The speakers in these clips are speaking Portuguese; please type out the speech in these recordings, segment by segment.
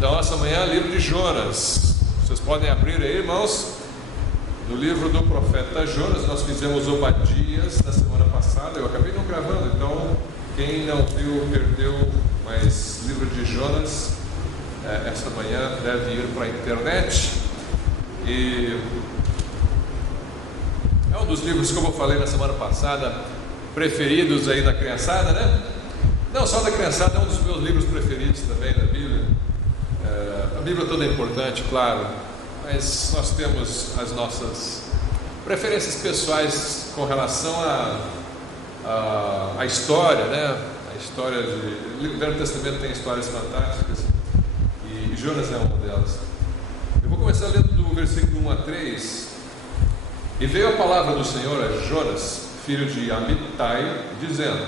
da nossa manhã, livro de Jonas. Vocês podem abrir aí, irmãos, no livro do profeta Jonas. Nós fizemos Obadias na semana passada, eu acabei não gravando, então quem não viu, perdeu, mas livro de Jonas, esta manhã deve ir para a internet. E é um dos livros, como eu falei na semana passada, preferidos aí da criançada, né? Não só da criançada, é um dos meus livros preferidos também da Bíblia. A Bíblia toda é importante, claro, mas nós temos as nossas preferências pessoais com relação à história, né? A história o Velho Testamento tem histórias fantásticas e Jonas é uma delas. Eu vou começar lendo do versículo 1 a 3. E veio a palavra do Senhor a Jonas, filho de Amittai, dizendo: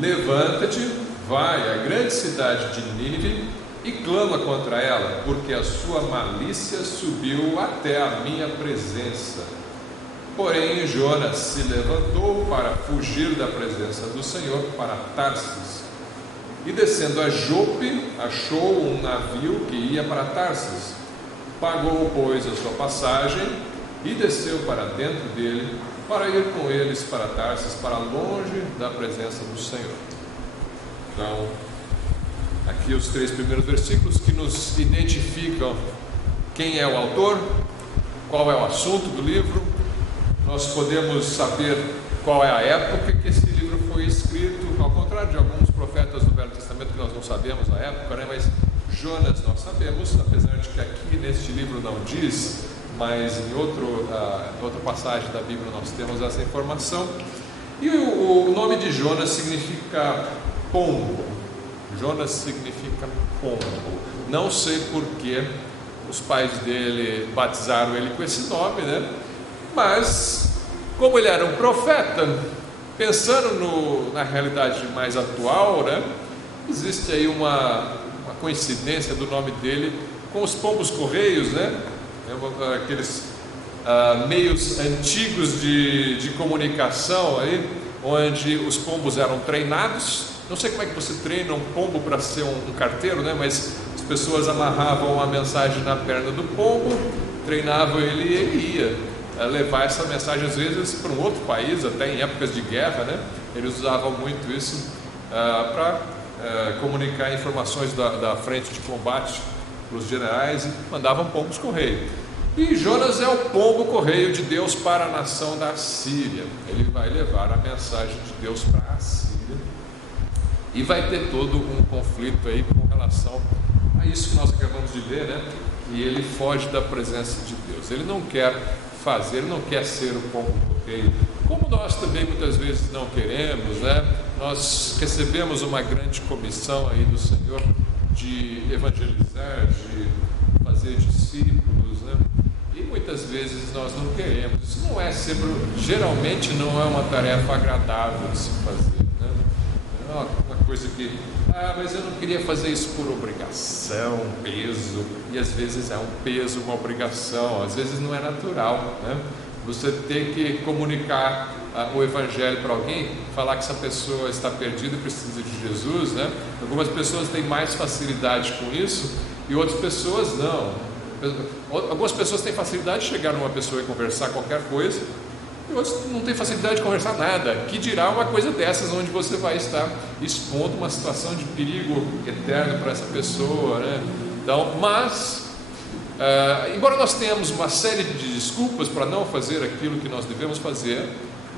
levanta-te, vai à grande cidade de Nínive e clama contra ela, porque a sua malícia subiu até a minha presença. Porém Jonas se levantou para fugir da presença do Senhor para Tarsis, e descendo a Jope, achou um navio que ia para Tarsis. Pagou, pois, a sua passagem e desceu para dentro dele, para ir com eles para Tarsis, para longe da presença do Senhor. Então, aqui os 3 primeiros versículos que nos identificam quem é o autor, qual é o assunto do livro. Nós podemos saber qual é a época que esse livro foi escrito, ao contrário de alguns profetas do Velho Testamento que nós não sabemos a época, né? Mas Jonas nós sabemos, apesar de que aqui neste livro não diz, mas em outra passagem da Bíblia nós temos essa informação. E o nome de Jonas significa pombo. Jonas significa pombo. Não sei por que os pais dele batizaram ele com esse nome, né? Mas, como ele era um profeta, pensando na realidade mais atual, né? Existe aí uma coincidência do nome dele com os pombos correios, né? Aqueles meios antigos de comunicação aí, onde os pombos eram treinados. Não sei como é que você treina um pombo para ser um carteiro, né? Mas as pessoas amarravam uma mensagem na perna do pombo, treinavam ele e ele ia levar essa mensagem, às vezes para um outro país, até em épocas de guerra, né? Eles usavam muito isso para comunicar informações da frente de combate para os generais e mandavam pombos correio. E Jonas é o pombo correio de Deus para a nação da Síria. Ele vai levar a mensagem de Deus para a Síria e vai ter todo um conflito aí com relação a isso que nós acabamos de ver, né? E ele foge da presença de Deus. Ele não quer fazer, ele não quer ser o pombo correio, como nós também muitas vezes não queremos, né? Nós recebemos uma grande comissão aí do Senhor de evangelizar, de fazer discípulos, né? E muitas vezes nós não queremos. Isso não é sempre, geralmente não é uma tarefa agradável de se fazer, né? É uma coisa que, mas eu não queria fazer isso por obrigação, peso, e às vezes é um peso, uma obrigação, às vezes não é natural, né? Você ter que comunicar o Evangelho para alguém, falar que essa pessoa está perdida e precisa de Jesus, né? Algumas pessoas têm mais facilidade com isso e outras pessoas não. Algumas pessoas têm facilidade de chegar numa pessoa e conversar qualquer coisa, e outros não têm facilidade de conversar nada, que dirá uma coisa dessas, onde você vai estar expondo uma situação de perigo eterno para essa pessoa, né? Então, mas embora nós tenhamos uma série de desculpas para não fazer aquilo que nós devemos fazer,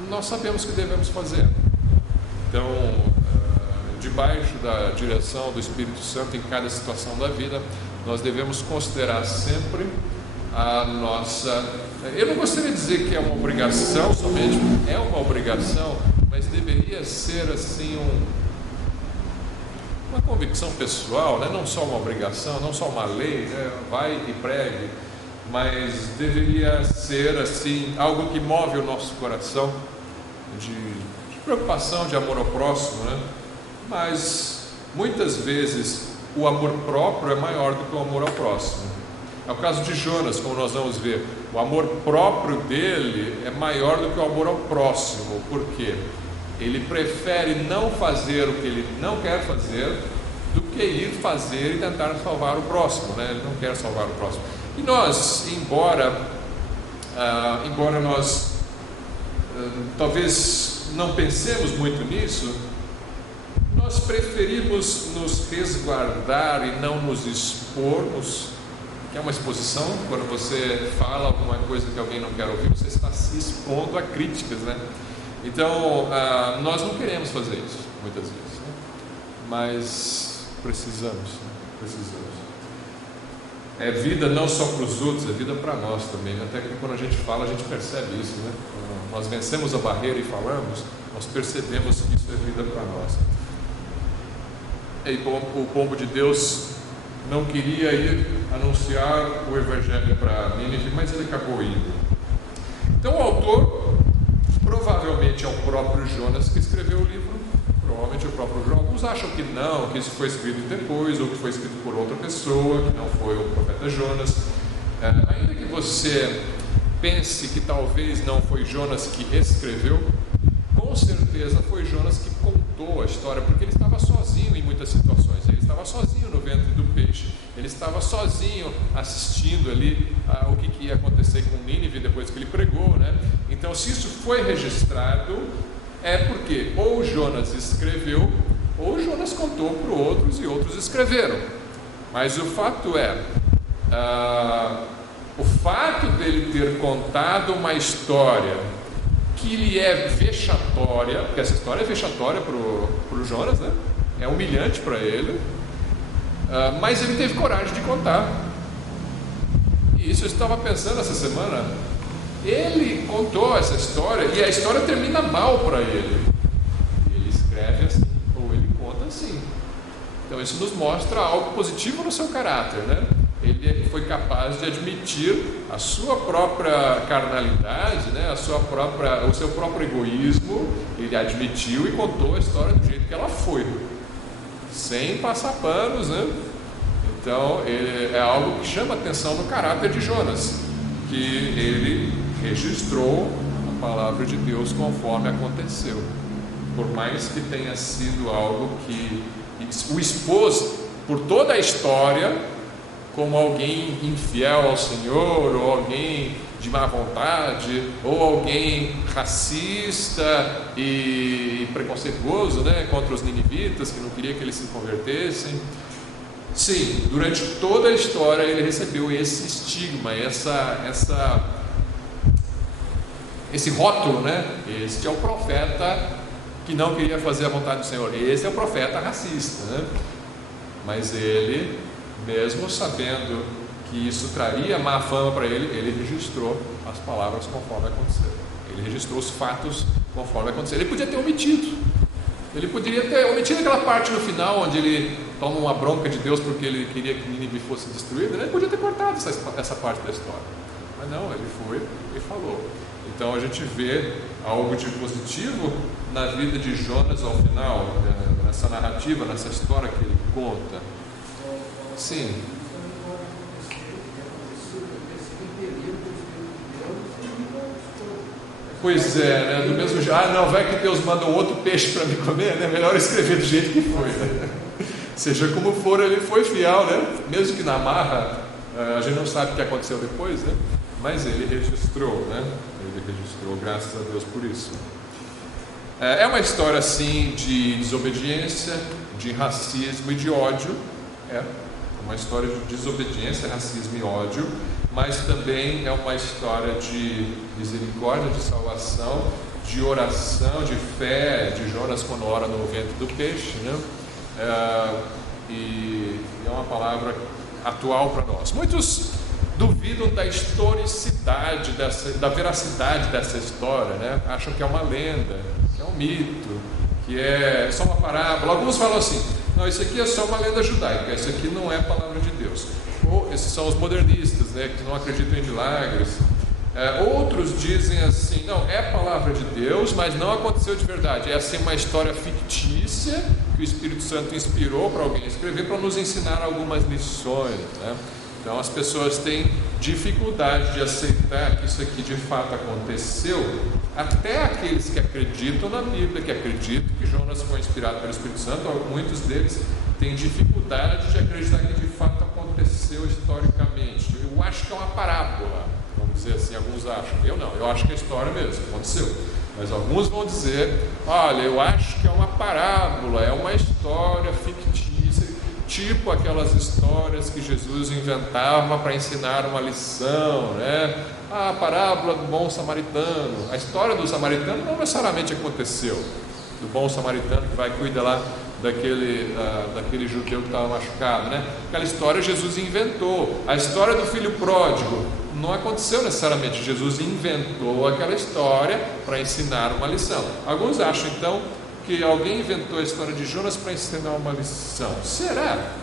nós sabemos que devemos fazer. Então, debaixo da direção do Espírito Santo em cada situação da vida, nós devemos considerar sempre a nossa... Eu não gostaria de dizer que é uma obrigação somente, é uma obrigação, mas deveria ser assim uma convicção pessoal, né? Não só uma obrigação, não só uma lei, né? Vai e pregue, mas deveria ser assim algo que move o nosso coração de preocupação, de amor ao próximo, né? Mas muitas vezes o amor próprio é maior do que o amor ao próximo. É o caso de Jonas, como nós vamos ver. O amor próprio dele é maior do que o amor ao próximo. Por quê? Ele prefere não fazer o que ele não quer fazer do que ir fazer e tentar salvar o próximo, né? Ele não quer salvar o próximo. E nós, embora nós talvez não pensemos muito nisso, nós preferimos nos resguardar e não nos expormos, que é uma exposição. Quando você fala alguma coisa que alguém não quer ouvir, você está se expondo a críticas, né? Então, nós não queremos fazer isso, muitas vezes, né? Mas precisamos. É vida não só para os outros, é vida para nós também. Até que quando a gente fala, a gente percebe isso, né? Quando nós vencemos a barreira e falamos, nós percebemos que isso é vida para nós. E o povo de Deus não queria ir anunciar o Evangelho para Nínive, mas ele acabou indo. Então o autor provavelmente é o próprio Jonas que escreveu o livro. Provavelmente o próprio Jonas. Alguns acham que não, que isso foi escrito depois, ou que foi escrito por outra pessoa, que não foi o profeta Jonas. Ainda que você pense que talvez não foi Jonas que escreveu, com certeza foi Jonas que contou a história, porque ele estava sozinho em muitas situações. Ele estava sozinho no ventre do peixe, ele estava sozinho assistindo ali o que ia acontecer com Nínive depois que ele pregou, né? Então, se isso foi registrado, é porque ou Jonas escreveu, ou Jonas contou para outros e outros escreveram. Mas o fato é, o fato dele ter contado uma história que lhe é vexatória, porque essa história é vexatória para o Jonas, né? É humilhante para ele, mas ele teve coragem de contar. E isso eu estava pensando essa semana. Ele contou essa história e a história termina mal para ele. Ele escreve assim, ou ele conta assim. Então isso nos mostra algo positivo no seu caráter, né? Ele foi capaz de admitir a sua própria carnalidade, né? O seu próprio egoísmo. Ele admitiu e contou a história do jeito que ela foi, sem passar panos, né? Então é algo que chama a atenção no caráter de Jonas, que ele registrou a palavra de Deus conforme aconteceu, por mais que tenha sido algo que o expôs por toda a história como alguém infiel ao Senhor, ou alguém de má vontade, ou alguém racista e preconceituoso, né, contra os ninivitas, que não queria que eles se convertessem. Sim, durante toda a história ele recebeu esse estigma, esse rótulo, né? Este é o profeta que não queria fazer a vontade do Senhor, esse é o profeta racista, né? Mas ele, mesmo sabendo que isso traria má fama para ele, ele registrou as palavras conforme aconteceram. Ele registrou os fatos conforme aconteceram. Ele podia ter omitido. Ele poderia ter omitido aquela parte no final onde ele toma uma bronca de Deus porque ele queria que Nínive fosse destruída, né? Ele podia ter cortado essa parte da história. Mas não, ele foi e falou. Então a gente vê algo de positivo na vida de Jonas ao final, nessa narrativa, nessa história que ele conta. Sim. Pois é, né? Do mesmo jeito. Não, vai que Deus manda um outro peixe para me comer, né? Melhor escrever do jeito que foi, né? Seja como for, ele foi fiel, né? Mesmo que na marra, a gente não sabe o que aconteceu depois, né? Mas ele registrou, né? Ele registrou, graças a Deus por isso. É uma história, assim, de desobediência, de racismo e de ódio. É uma história de desobediência, racismo e ódio, mas também é uma história de misericórdia, de salvação, de oração, de fé, de Jonas quando ora no ventre do peixe, né? E é uma palavra atual para nós. Muitos duvidam da historicidade, da veracidade dessa história, né? Acham que é uma lenda, que é um mito, que é só uma parábola. Alguns falam assim: não, isso aqui é só uma lenda judaica, isso aqui não é a palavra de Deus. Ou esses são os modernistas, né, que não acreditam em milagres. Outros dizem assim: não, é a palavra de Deus, mas não aconteceu de verdade. É assim uma história fictícia que o Espírito Santo inspirou para alguém escrever para nos ensinar algumas lições, né? Então as pessoas têm dificuldade de aceitar que isso aqui de fato aconteceu. Até aqueles que acreditam na Bíblia, que acreditam que Jonas foi inspirado pelo Espírito Santo, muitos deles tem dificuldade de acreditar que de fato aconteceu historicamente. Eu acho que é uma parábola, vamos dizer assim, alguns acham. Eu não, eu acho que é história mesmo, aconteceu. Mas alguns vão dizer, olha, eu acho que é uma parábola, é uma história fictícia, tipo aquelas histórias que Jesus inventava para ensinar uma lição, né? A parábola do bom samaritano. A história do samaritano não necessariamente aconteceu. Do bom samaritano que vai cuidar lá daquele judeu que estava machucado, né? Aquela história Jesus inventou. A história do filho pródigo não aconteceu necessariamente. Jesus inventou aquela história para ensinar uma lição. Alguns acham então que alguém inventou a história de Jonas para ensinar uma lição. Será?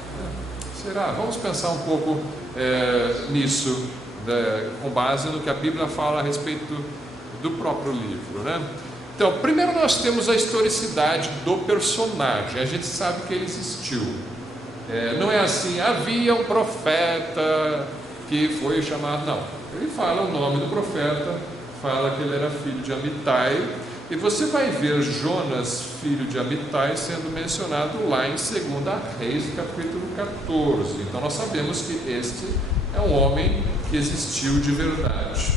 Será? Vamos pensar um pouco nisso, com base no que a Bíblia fala a respeito do próprio livro, né? Então, primeiro nós temos a historicidade do personagem. A gente sabe que ele existiu. Não é assim, havia um profeta que foi chamado, não. Ele fala o nome do profeta, fala que ele era filho de Amitai, e você vai ver Jonas, filho de Amitai, sendo mencionado lá em 2 Reis, capítulo 14. Então nós sabemos que este é um homem que existiu de verdade.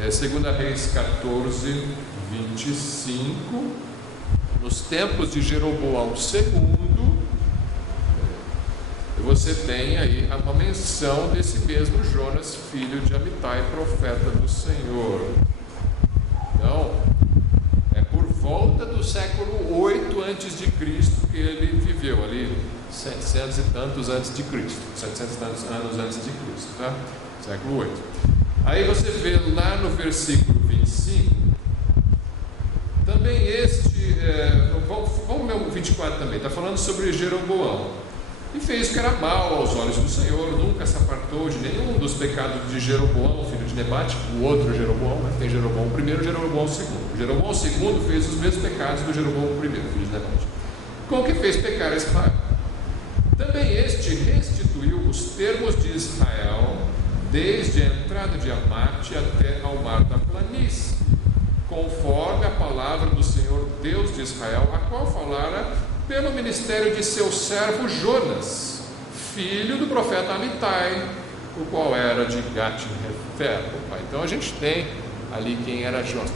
2 Reis 14, 25, nos tempos de Jeroboão II, você tem aí uma menção desse mesmo Jonas, filho de Amitai, profeta do Senhor. Então, é por volta do século 8 antes de Cristo que ele viveu, ali 700 e tantos antes de Cristo, 700 e tantos anos antes de Cristo, tá? Século 8. Aí você vê lá no versículo 25, também vamos ver o 24 também, está falando sobre Jeroboão. E fez o que era mal aos olhos do Senhor, nunca se apartou de nenhum dos pecados de Jeroboão, filho de Nebate, o outro Jeroboão, né? Tem Jeroboão I e Jeroboão II. Jeroboão II fez os mesmos pecados do Jeroboão I, filho de Nebate. Com que fez pecar Israel. Também este restituiu os termos de Israel, desde a entrada de Amate até ao mar da planície, conforme a palavra do Senhor Deus de Israel, a qual falara pelo ministério de seu servo Jonas, filho do profeta Amitai, o qual era de Gat-Hefer. Então a gente tem ali quem era Jonas.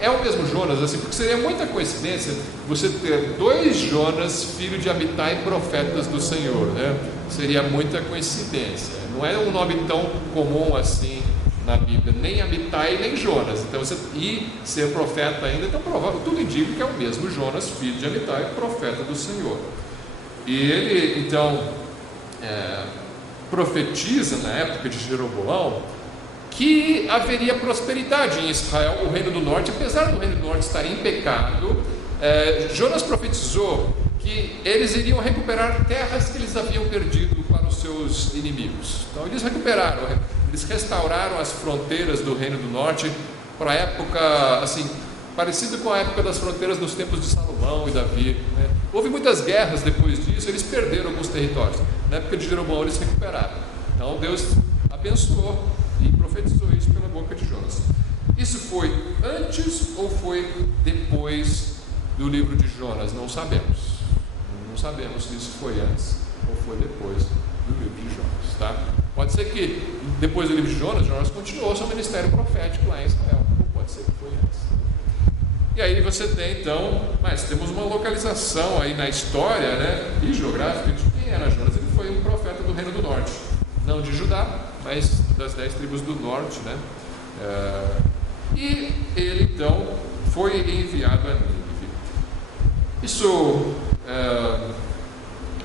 É o mesmo Jonas, assim, porque seria muita coincidência você ter dois Jonas, filho de Amitai, profetas do Senhor, né? Seria muita coincidência. Não é um nome tão comum assim na Bíblia, nem Amitai nem Jonas. Então e ser profeta ainda, então provável, tudo indica que é o mesmo Jonas, filho de Amitai, profeta do Senhor. E ele então profetiza na época de Jeroboão que haveria prosperidade em Israel, o reino do norte. Apesar do reino do norte estar em pecado, Jonas profetizou que eles iriam recuperar terras que eles haviam perdido para os seus inimigos. Então eles recuperaram, eles restauraram as fronteiras do reino do norte para a época, assim, parecida com a época das fronteiras dos tempos de Salomão e Davi, né? Houve muitas guerras depois disso, eles perderam alguns territórios. Na época de Jeroboão eles recuperaram. Então Deus abençoou e profetizou isso pela boca de Jonas. Isso foi antes ou foi depois do livro de Jonas? Não sabemos. Não sabemos se isso foi antes ou foi depois do livro de Jonas, tá? Pode ser que depois do livro de Jonas continuou seu ministério profético lá em Israel, ou pode ser que foi antes. E aí você tem então, mas temos uma localização aí na história, né, e geográfica de quem era Jonas. Ele foi um profeta do reino do norte, não de Judá, mas das 10 tribos do norte, né? E ele então foi enviado a Nínive. Isso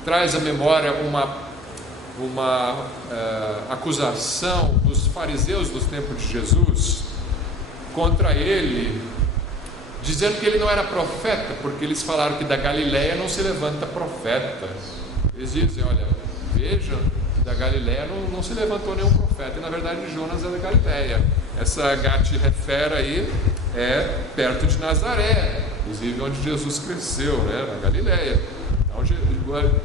traz à memória uma acusação dos fariseus dos tempos de Jesus contra ele, dizendo que ele não era profeta, porque eles falaram que da Galileia não se levanta profeta. Eles dizem, olha, vejam, da Galileia não se levantou nenhum profeta, e na verdade Jonas é da Galileia. Essa Gat-Hefer aí é perto de Nazaré, inclusive onde Jesus cresceu, né, na Galileia. Então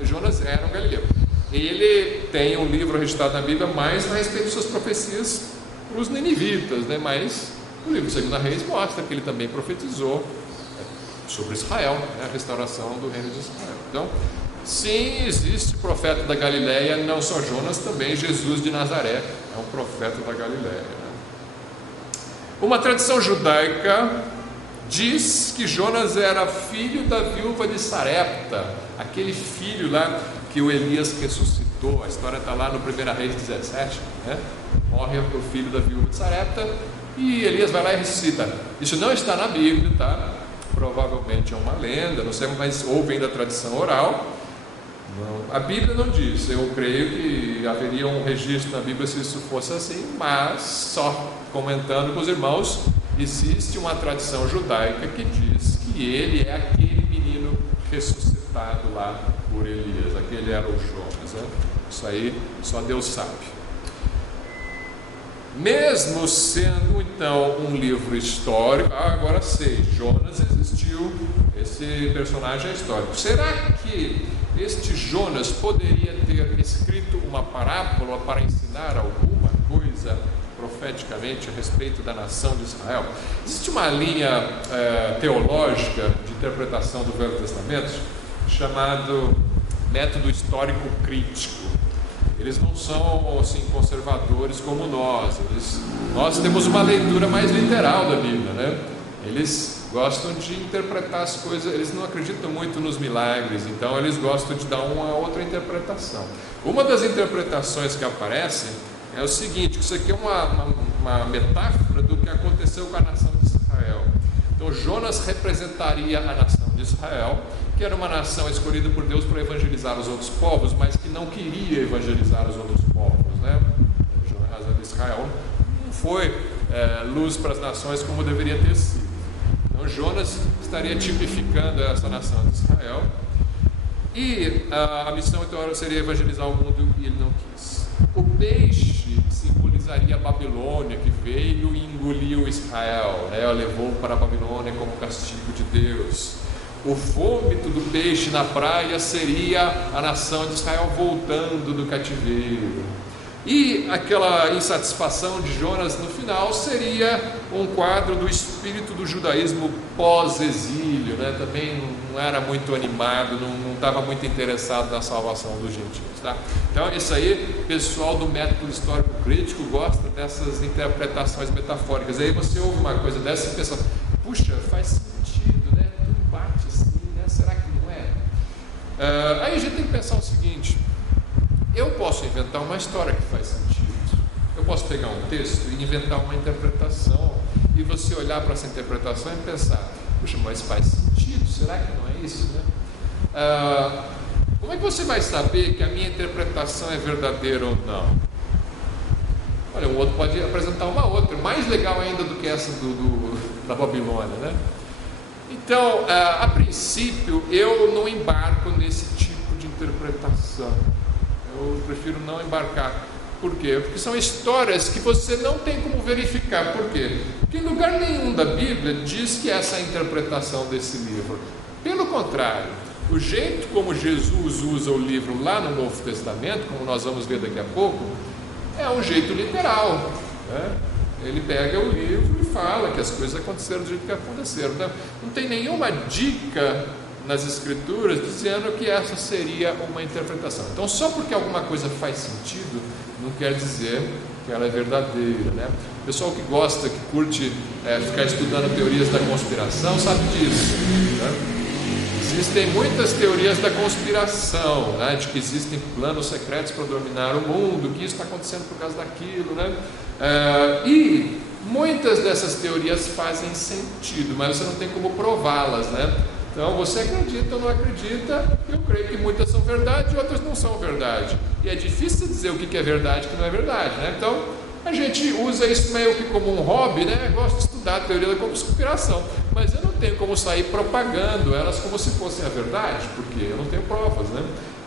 Jonas era um galileu. E ele tem um livro registrado na Bíblia mais a respeito de suas profecias para os ninivitas, né? Mas o livro de 2 Reis mostra que ele também profetizou sobre Israel, né? A restauração do reino de Israel. Então, Sim, existe profeta da Galileia, não só Jonas, também Jesus de Nazaré é um profeta da Galileia, né? Uma tradição judaica diz que Jonas era filho da viúva de Sarepta, aquele filho lá que o Elias ressuscitou. A história está lá no 1 Reis 17, né? Morre o filho da viúva de Sarepta e Elias vai lá e ressuscita. Isso não está na Bíblia, tá? Provavelmente é uma lenda, não sei, mas ou vem da tradição oral. Não, a Bíblia não diz. Eu creio que haveria um registro na Bíblia se isso fosse assim, mas só comentando com os irmãos, existe uma tradição judaica que diz que ele é aquele menino ressuscitado lá por Elias. Aquele era o Jonas, né? Isso aí só Deus sabe. Mesmo sendo então um livro histórico, agora sei, Jonas existiu, esse personagem é histórico. Será que este Jonas poderia ter escrito uma parábola para ensinar alguma coisa profeticamente a respeito da nação de Israel? Existe uma linha teológica de interpretação do Velho Testamento chamado método histórico crítico. Eles não são assim conservadores como nós. Nós temos uma leitura mais literal da Bíblia, né? Eles gostam de interpretar as coisas, eles não acreditam muito nos milagres, então eles gostam de dar uma outra interpretação. Uma das interpretações que aparecem é o seguinte: isso aqui é uma metáfora do que aconteceu com a nação de Israel. Então Jonas representaria a nação de Israel, que era uma nação escolhida por Deus para evangelizar os outros povos, mas que não queria evangelizar os outros povos, né? Israel não foi luz para as nações como deveria ter sido. Então Jonas estaria tipificando essa nação de Israel, e a missão então seria evangelizar o mundo, e ele não quis. O peixe simbolizaria a Babilônia, que veio e engoliu Israel, né? Levou para a Babilônia como castigo de Deus. O vômito do peixe na praia seria a nação de Israel voltando do cativeiro. E aquela insatisfação de Jonas no final seria um quadro do espírito do judaísmo pós-exílio, né? Também não era muito animado, não estava muito interessado na salvação dos gentios, tá? Então isso aí, pessoal do método histórico crítico gosta dessas interpretações metafóricas. Aí você ouve uma coisa dessa e pensa, puxa, faz sentido, né? Tudo bate assim, né? Será que não é? Aí a gente tem que pensar o seguinte: eu posso inventar uma história que faz sentido. Eu posso pegar um texto e inventar uma interpretação, e você olhar para essa interpretação e pensar, puxa, mas faz sentido, será que não é isso, né? Como é que você vai saber que a minha interpretação é verdadeira ou não? Olha, um outro pode apresentar uma outra, mais legal ainda do que essa da Babilônia, né? Então, a princípio, eu não embarco nesse tipo de interpretação. Eu prefiro não embarcar. Por quê? Porque são histórias que você não tem como verificar. Por quê? Porque em lugar nenhum da Bíblia diz que essa é a interpretação desse livro. Pelo contrário, o jeito como Jesus usa o livro lá no Novo Testamento, como nós vamos ver daqui a pouco, é um jeito literal, né? Ele pega o livro e fala que as coisas aconteceram do jeito que aconteceram. Não tem nenhuma dica nas Escrituras dizendo que essa seria uma interpretação. Então, só porque alguma coisa faz sentido, não quer dizer que ela é verdadeira, né? O pessoal que gosta, que curte ficar estudando teorias da conspiração, sabe disso, né? Existem muitas teorias da conspiração, né? De que existem planos secretos para dominar o mundo, que isso está acontecendo por causa daquilo, né? E muitas dessas teorias fazem sentido, mas você não tem como prová-las, né? Então, você acredita ou não acredita? Eu creio que muitas são verdade e outras não são verdade. E é difícil dizer o que é verdade e o que não é verdade, né? Então, a gente usa isso meio que como um hobby, né? Eu gosto de estudar a teoria da conspiração, mas eu não tenho como sair propagando elas como se fossem a verdade, porque eu não tenho provas, né?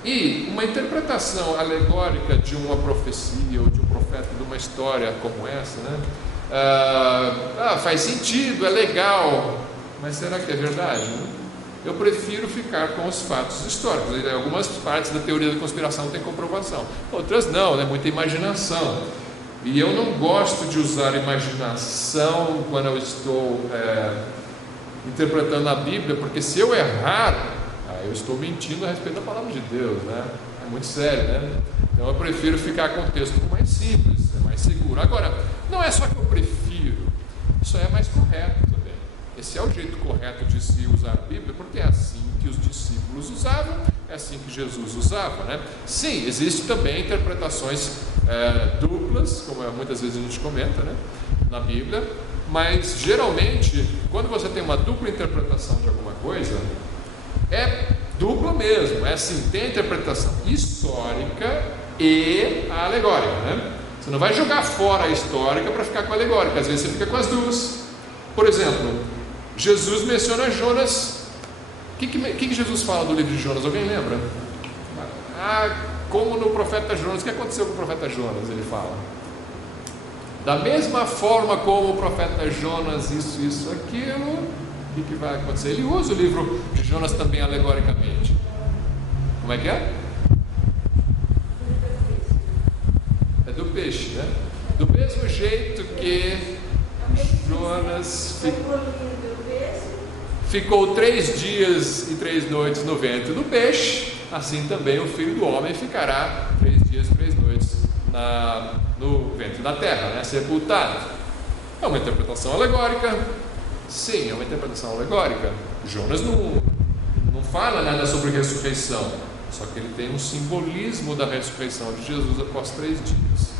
E uma interpretação alegórica de uma profecia ou de um profeta, de uma história como essa, né? Faz sentido, é legal, mas será que é verdade, né? Eu prefiro ficar com os fatos históricos. Algumas partes da teoria da conspiração têm comprovação, outras não, é muita imaginação. E eu não gosto de usar imaginação quando eu estou interpretando a Bíblia, porque se eu errar, eu estou mentindo a respeito da palavra de Deus, né? É muito sério, né? Então eu prefiro ficar com o texto mais simples, é mais seguro. Agora, não é só que eu prefiro, isso é mais correto também. Esse é o jeito correto de se usar a Bíblia, porque é assim que os discípulos usavam, é assim que Jesus usava, né? Sim, existe também interpretações duplas, como muitas vezes a gente comenta, né, na Bíblia, mas geralmente, quando você tem uma dupla interpretação de alguma coisa, é dupla mesmo, é assim, tem a interpretação histórica e a alegórica, né? Você não vai jogar fora a histórica para ficar com a alegórica, às vezes você fica com as duas. Por exemplo, Jesus menciona Jonas. O que Jesus fala do livro de Jonas? Alguém lembra? Como no profeta Jonas. O que aconteceu com o profeta Jonas? Ele fala: da mesma forma como o profeta Jonas, isso, aquilo, o que vai acontecer? Ele usa o livro de Jonas também alegoricamente. Como é que é? É do peixe, né? Do mesmo jeito que Jonas ficou 3 dias e 3 noites no ventre do peixe, assim também o Filho do Homem ficará 3 dias e 3 noites no ventre da terra, né? Sepultado. É uma interpretação alegórica? Sim, é uma interpretação alegórica. Jonas não fala nada sobre ressurreição, só que ele tem um simbolismo da ressurreição de Jesus após 3 dias.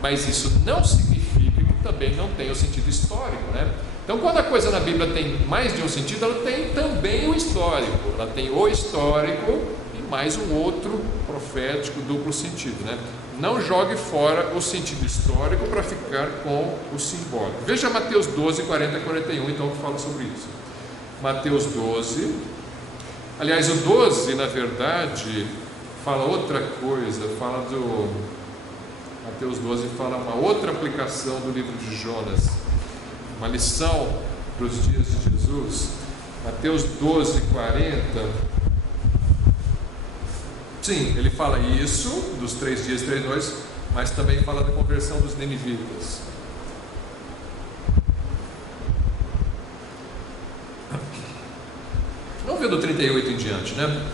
Mas isso não significa que também não tem o sentido histórico, né? Então, quando a coisa na Bíblia tem mais de um sentido, ela tem também o histórico. Ela tem o histórico e mais um outro profético, duplo sentido, né? Não jogue fora o sentido histórico para ficar com o simbólico. Veja Mateus 12, 40 e 41, então, que fala sobre isso. Mateus 12. Aliás, o 12, na verdade, fala outra coisa. Fala do... Mateus 12 fala uma outra aplicação do livro de Jonas. Uma lição para os dias de Jesus. Mateus 12, 40. Sim, ele fala isso, dos 3 dias e 3 noites, mas também fala da conversão dos ninivitas. Vamos ver do 38 em diante, né?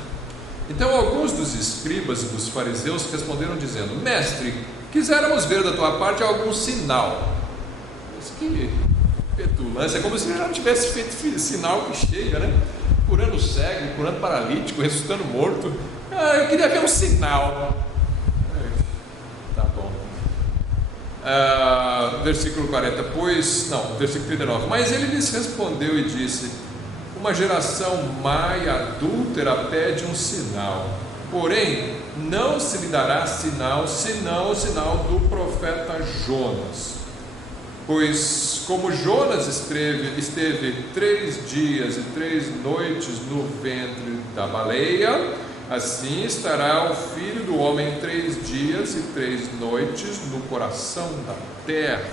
Então alguns dos escribas e dos fariseus responderam dizendo: Mestre, quiséramos ver da tua parte algum sinal. Mas que petulância, como se ele já não tivesse feito sinal que chega, né? Curando cego, curando paralítico, ressuscitando morto. Eu queria ver um sinal. Tá bom. Versículo 40, versículo 39. Mas ele lhes respondeu e disse: uma geração má e adúltera pede um sinal, porém não se lhe dará sinal, senão o sinal do profeta Jonas. Pois como Jonas esteve 3 dias e 3 noites no ventre da baleia, assim estará o Filho do Homem 3 dias e 3 noites no coração da terra.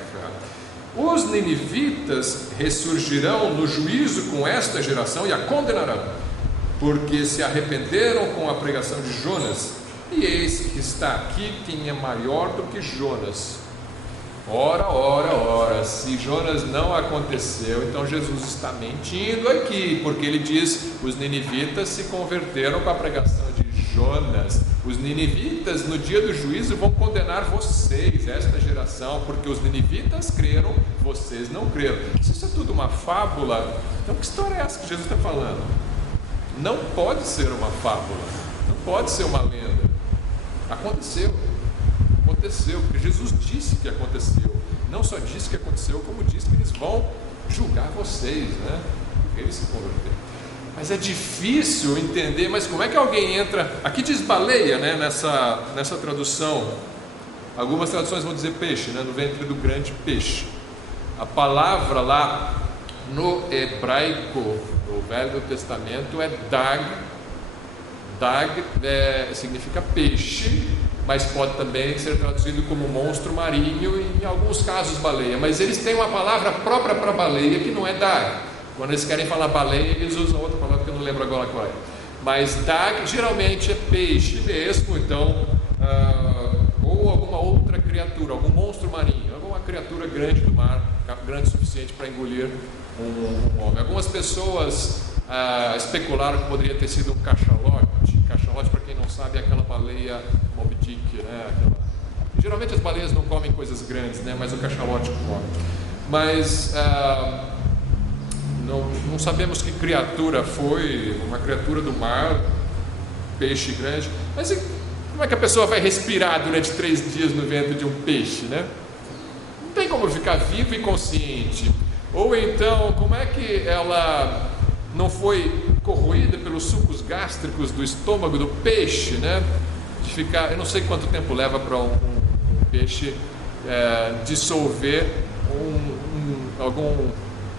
Os ninivitas ressurgirão no juízo com esta geração e a condenarão, porque se arrependeram com a pregação de Jonas, e eis que está aqui quem é maior do que Jonas. Ora, se Jonas não aconteceu, então Jesus está mentindo aqui, porque ele diz: os ninivitas se converteram com a pregação de Jonas. Os ninivitas no dia do juízo vão condenar vocês, esta geração, porque os ninivitas creram, vocês não creram. Se isso é tudo uma fábula, então que história é essa que Jesus está falando? Não pode ser uma fábula, não pode ser uma lenda. Aconteceu, porque Jesus disse que aconteceu. Não só disse que aconteceu, como disse que eles vão julgar vocês, né? Porque eles se converteram. Mas é difícil entender, mas como é que alguém entra... Aqui diz baleia, né? Nessa tradução. Algumas traduções vão dizer peixe, né? No ventre do grande peixe. A palavra lá no hebraico, no Velho Testamento, é dag. Dag significa peixe, mas pode também ser traduzido como monstro marinho e em alguns casos baleia. Mas eles têm uma palavra própria para baleia que não é dag. Quando eles querem falar baleia, eles usam outra palavra que eu não lembro agora qual é. Mas dag geralmente é peixe mesmo, então, ou alguma outra criatura, algum monstro marinho, alguma criatura grande do mar, grande o suficiente para engolir um homem. Algumas pessoas especularam que poderia ter sido um cachalote. Cachalote, para quem não sabe, é aquela baleia Moby Dick, né? Geralmente as baleias não comem coisas grandes, né? Mas o cachalote come. Mas não sabemos que criatura foi, uma criatura do mar, peixe grande. Mas como é que a pessoa vai respirar durante 3 dias no ventre de um peixe, né? Não tem como ficar vivo e consciente. Ou então, como é que ela não foi corroída pelos sucos gástricos do estômago do peixe, né? De ficar, eu não sei quanto tempo leva para um peixe dissolver algum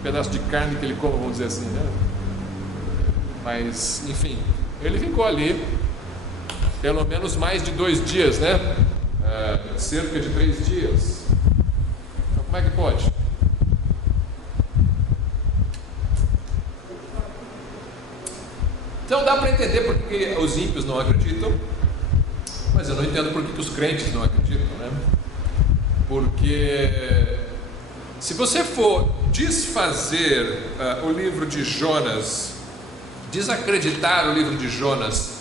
pedaço de carne que ele come, vamos dizer assim, né? Mas, enfim, ele ficou ali pelo menos mais de 2 dias, né? Cerca de 3 dias. Então, como é que pode? Então dá para entender porque os ímpios não acreditam, mas eu não entendo por que os crentes não acreditam, né? Porque se você for desfazer o livro de Jonas, desacreditar o livro de Jonas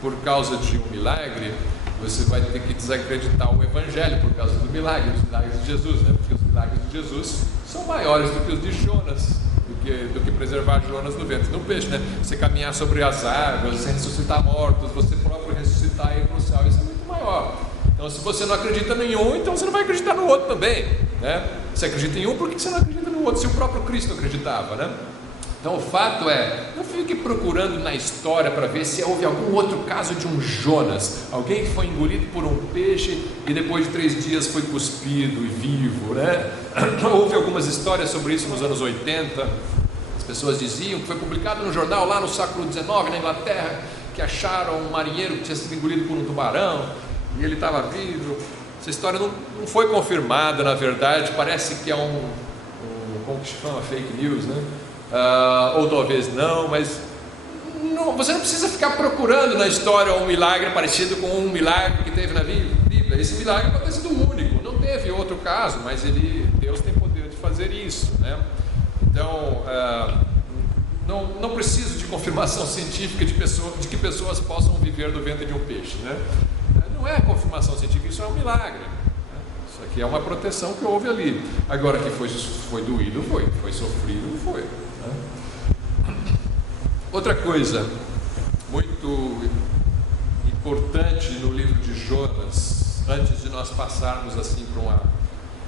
por causa de um milagre, você vai ter que desacreditar o Evangelho por causa do milagre, dos milagres de Jesus, né? Porque os milagres de Jesus são maiores do que os de Jonas. Do que preservar Jonas no ventre de um peixe, né? Você caminhar sobre as águas, você ressuscitar mortos, você próprio ressuscitar e ir para o céu, isso é muito maior. Então, se você não acredita em um, então você não vai acreditar no outro também, né? Você acredita em um, por que você não acredita no outro? Se o próprio Cristo acreditava, né? Então, o fato é, não fique procurando na história para ver se houve algum outro caso de um Jonas, alguém que foi engolido por um peixe e depois de 3 dias foi cuspido e vivo, né? Houve algumas histórias sobre isso nos anos 80. As pessoas diziam que foi publicado no jornal lá no século XIX, na Inglaterra, que acharam um marinheiro que tinha sido engolido por um tubarão e ele estava vivo. Essa história não foi confirmada, na verdade, parece que é como que se chama, fake news, né? Ou talvez não, mas você não precisa ficar procurando na história um milagre parecido com um milagre que teve na Bíblia. Esse milagre pode ter sido único, não teve outro caso, mas Deus tem poder de fazer isso, né? Então, não preciso de confirmação científica de que pessoas possam viver do ventre de um peixe, né? Não é confirmação científica, isso é um milagre, né? Isso aqui é uma proteção que houve ali. Agora que foi doído, foi sofrido, foi, né? Outra coisa muito importante no livro de Jonas, antes de nós passarmos assim para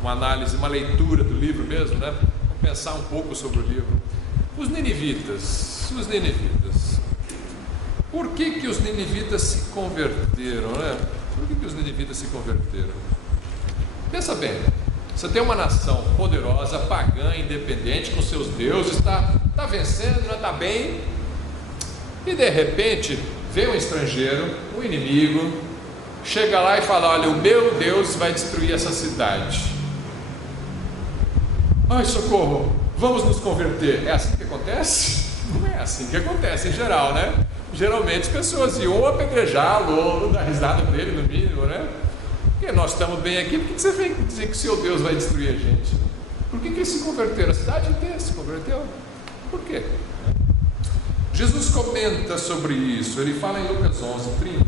uma análise, uma leitura do livro mesmo, né? Vamos pensar um pouco sobre o livro. Os ninivitas. Por que os ninivitas se converteram, né? Por que os ninivitas se converteram? Pensa bem, você tem uma nação poderosa, pagã, independente, com seus deuses, está vencendo, está bem, e de repente vem um estrangeiro, um inimigo, chega lá e fala: olha, o meu Deus vai destruir essa cidade. Ai, socorro, vamos nos converter. É assim que acontece? Não é assim que acontece em geral, né? Geralmente as pessoas iam apedrejá-lo, dar risada dele no mínimo, né? Porque nós estamos bem aqui, por que você vem dizer que seu Deus vai destruir a gente? Por que eles se converteram? A cidade inteira se converteu. Por quê? Jesus comenta sobre isso, ele fala em Lucas 11:30.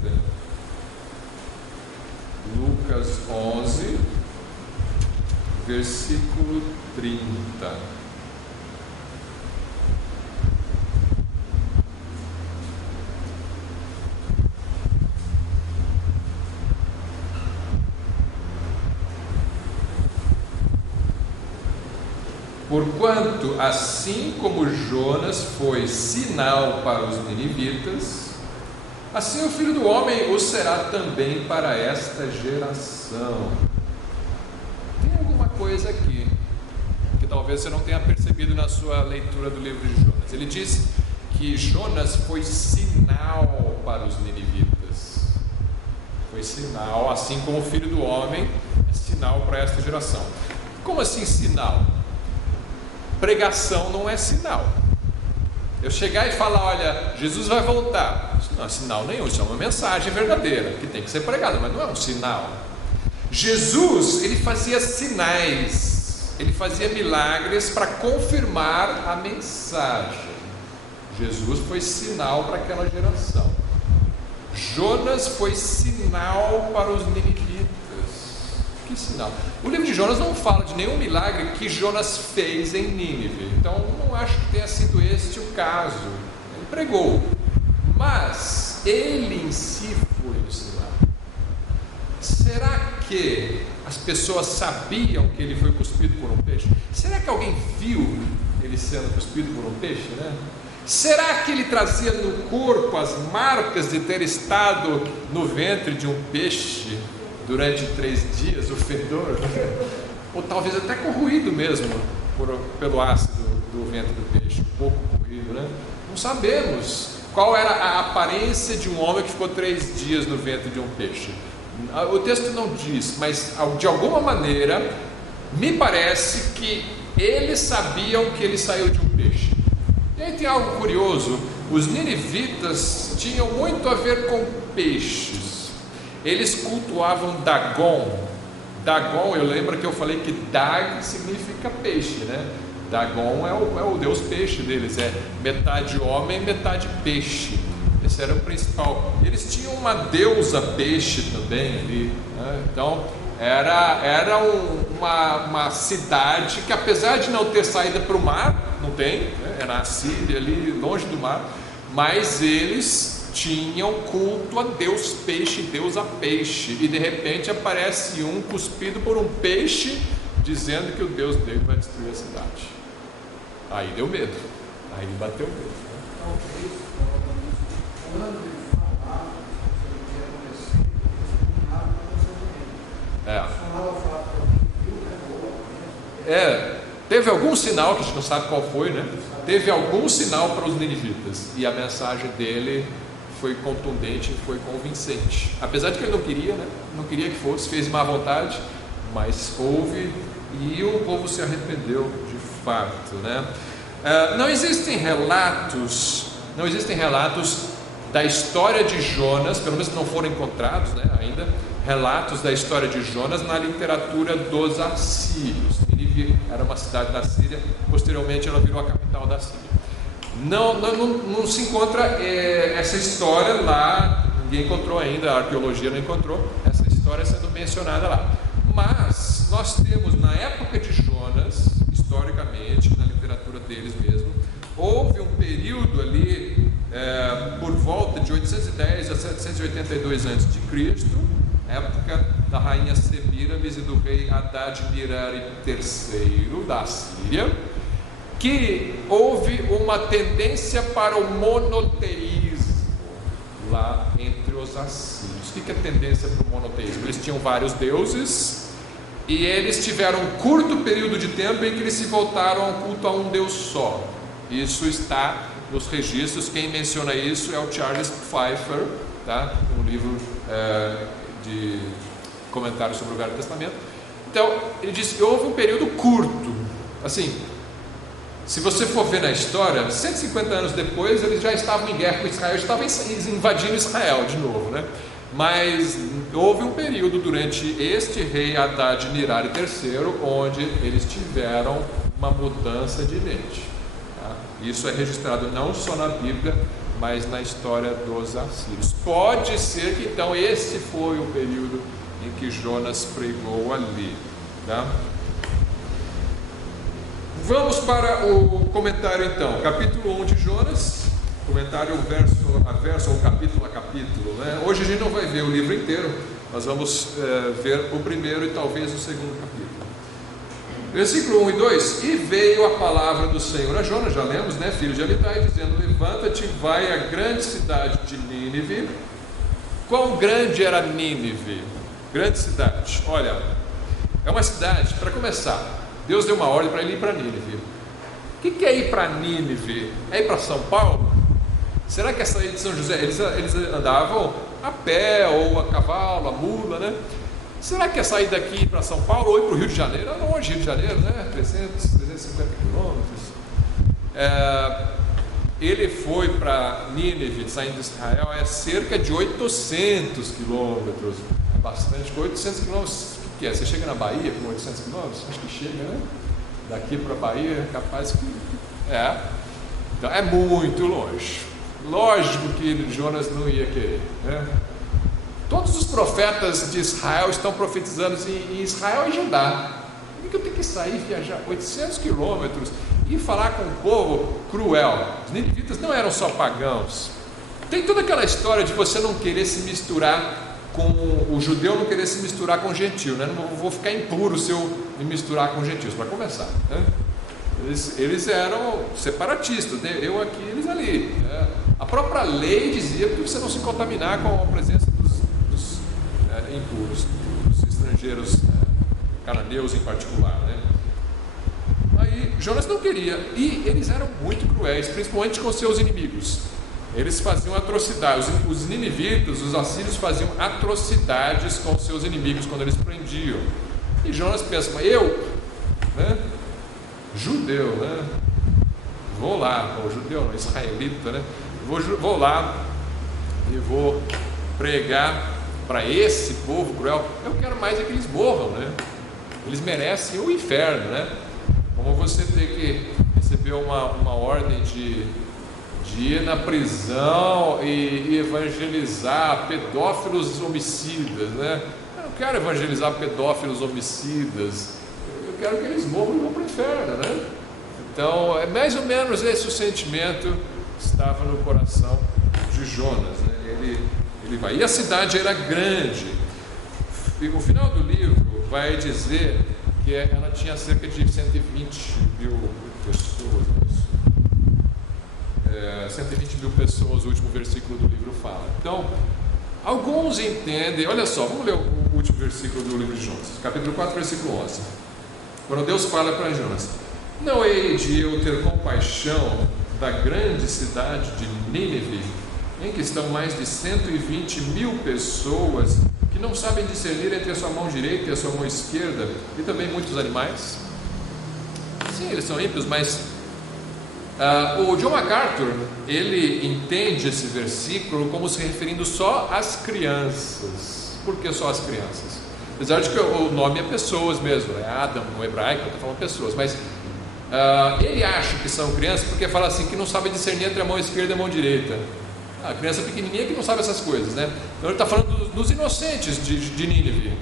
Lucas 11, versículo 30. Porquanto, assim como Jonas foi sinal para os ninivitas, assim o Filho do Homem o será também para esta geração. Tem alguma coisa aqui que talvez você não tenha percebido na sua leitura do livro de Jonas. Ele diz que Jonas foi sinal para os ninivitas. Foi sinal, assim como o Filho do Homem é sinal para esta geração. Como assim sinal? Pregação não é sinal. Eu chegar e falar: olha, Jesus vai voltar, isso não é sinal nenhum, isso é uma mensagem verdadeira que tem que ser pregada, mas não é um sinal. Jesus, ele fazia sinais, ele fazia milagres para confirmar a mensagem. Jesus foi sinal para aquela geração. Jonas foi sinal para os ninivitas. Que sinal? O livro de Jonas não fala de nenhum milagre que Jonas fez em Nínive. Então não acho que tenha sido este o caso. Ele pregou, mas ele em si foi o sinal. Será que as pessoas sabiam que ele foi cuspido por um peixe? Será que alguém viu ele sendo cuspido por um peixe, né? Será que ele trazia no corpo as marcas de ter estado no ventre de um peixe durante 3 dias, o fedor? Ou talvez até corroído mesmo pelo ácido do ventre do peixe, um pouco corroído, né? Não sabemos qual era a aparência de um homem que ficou 3 dias no ventre de um peixe. O texto não diz, mas de alguma maneira me parece que eles sabiam que ele saiu de um peixe. E aí tem algo curioso: os ninivitas tinham muito a ver com peixes. Eles cultuavam Dagon. Dagon, eu lembro que eu falei que Dag significa peixe, né? Dagon é o deus peixe deles, é metade homem, metade peixe. Esse era o principal. Eles tinham uma deusa peixe também ali, né? Então era uma cidade que, apesar de não ter saída para o mar, não tem, né? É na Síria ali, longe do mar, mas eles tinham culto a Deus peixe, deusa peixe, e de repente aparece um cuspido por um peixe, dizendo que o Deus dele vai destruir a cidade. Aí deu medo, aí bateu medo, né? Talvez, quando ele falava sobre o que ia acontecer, nada aconteceu. Teve algum sinal, que a gente não sabe qual foi, né? Teve algum sinal para os ninivitas, e a mensagem dele foi contundente, foi convincente. Apesar de que ele não queria, né? Não queria que fosse, fez de má vontade, mas houve, e o povo se arrependeu de fato, né? Não existem relatos da história de Jonas, pelo menos não foram encontrados, né, ainda, relatos da história de Jonas na literatura dos assírios. Nínive era uma cidade da Síria, posteriormente ela virou a capital da Síria. Não se encontra essa história lá, ninguém encontrou ainda, a arqueologia não encontrou essa história sendo mencionada lá. Mas nós temos, na época de Jonas, historicamente, na literatura deles mesmo, houve um período ali, por volta de 810 a 782 a.C., época da rainha Semíramis e do rei Hadad-Nirari III da Síria, que houve uma tendência para o monoteísmo lá entre os assírios. O que é tendência para o monoteísmo? Eles tinham vários deuses e eles tiveram um curto período de tempo em que eles se voltaram ao culto a um deus só. Isso está nos registros. Quem menciona isso é o Charles Pfeiffer, tá? Um livro de comentários sobre o Velho Testamento. Então ele diz que houve um período curto, assim, se você for ver na história, 150 anos depois eles já estavam em guerra com Israel, estavam invadindo Israel de novo, né? Mas houve um período durante este rei Hadad-Nirari III onde eles tiveram uma mudança de mente, tá? Isso é registrado não só na Bíblia, mas na história dos assírios. Pode ser que então esse foi o período em que Jonas pregou ali, tá? Vamos para o comentário então, capítulo 1 de Jonas, comentário verso a verso, ou capítulo a capítulo, né? Hoje a gente não vai ver o livro inteiro, nós vamos ver o primeiro e talvez o segundo capítulo. Versículo 1 e 2: E veio a palavra do Senhor a Jonas, já lemos, né, filho de Amitai, dizendo: Levanta-te, vai à grande cidade de Nínive. Quão grande era Nínive? Grande cidade. Olha, é uma cidade, para começar, Deus deu uma ordem para ele ir para Nínive. O que é ir para Nínive? É ir para São Paulo? Será que é sair de São José? Eles andavam a pé ou a cavalo, a mula, né? Será que é sair daqui para São Paulo ou ir para o Rio de Janeiro? É longe, Rio de Janeiro, né? 350 quilômetros. Ele foi para Nínive, saindo de Israel, é cerca de 800 quilômetros. É bastante, 800 quilômetros. O que é? Você chega na Bahia com 800 quilômetros? Acho que chega, né? Daqui para a Bahia, capaz que... Então é muito longe. Lógico que Jonas não ia querer, né? Todos os profetas de Israel estão profetizando em Israel e Judá. Por que eu tenho que sair, viajar 800 quilômetros e falar com um povo cruel? Os ninivitas não eram só pagãos. Tem toda aquela história de você não querer se misturar com o judeu, não querer se misturar com o gentil, né? Não vou ficar impuro se eu me misturar com gentios, para começar, né? Eles eram separatistas, né? Eu aqui, eles ali, né? A própria lei dizia que você não se contaminar com a presença dos impuros, dos estrangeiros, cananeus em particular, né? Aí Jonas não queria, e eles eram muito cruéis, principalmente com seus inimigos. Eles faziam atrocidades, os ninivitas, os assírios faziam atrocidades com seus inimigos quando eles prendiam. E Jonas pensa, mas eu, né, judeu, né, vou lá, o judeu não, israelita, né, vou lá e vou pregar para esse povo cruel. Eu quero mais é que eles morram, né? Eles merecem o inferno, né? Como você ter que receber uma ordem de ir na prisão e evangelizar pedófilos homicidas, né? Eu não quero evangelizar pedófilos homicidas, eu quero que eles morram e vão para o inferno, né? Então, é mais ou menos esse o sentimento que estava no coração de Jonas, né? Ele vai. E a cidade era grande. E o final do livro vai dizer que ela tinha cerca de 120 mil pessoas. 120 mil pessoas, o último versículo do livro fala. Então, alguns entendem, olha só, vamos ler o último versículo do livro de Jonas, capítulo 4, versículo 11. Quando Deus fala para Jonas: não hei de eu ter compaixão da grande cidade de Nínive, em que estão mais de 120 mil pessoas que não sabem discernir entre a sua mão direita e a sua mão esquerda, e também muitos animais? Sim, eles são ímpios, mas o John MacArthur, ele entende esse versículo como se referindo só às crianças. Por que só às crianças? Apesar de que o nome é pessoas mesmo, é Adam, no hebraico, está falando pessoas, mas ele acha que são crianças porque fala assim, que não sabe discernir entre a mão esquerda e a mão direita. A criança pequenininha que não sabe essas coisas, né? Então ele está falando dos inocentes de Nínive.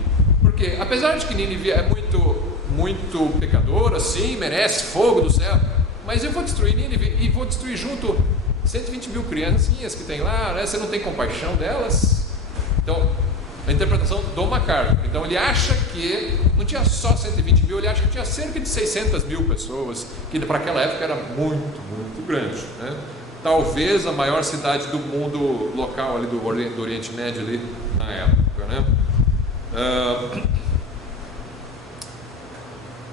Porque apesar de que Nínive é muito pecadora, sim, merece fogo do céu, mas eu vou destruir Nínive e vou destruir junto 120 mil criancinhas que tem lá, né? Você não tem compaixão delas? Então, a interpretação do MacArthur. Então ele acha que não tinha só 120 mil, ele acha que tinha cerca de 600 mil pessoas, que para aquela época era muito, muito grande, né? Talvez a maior cidade do mundo local ali do Oriente Médio ali na época, né?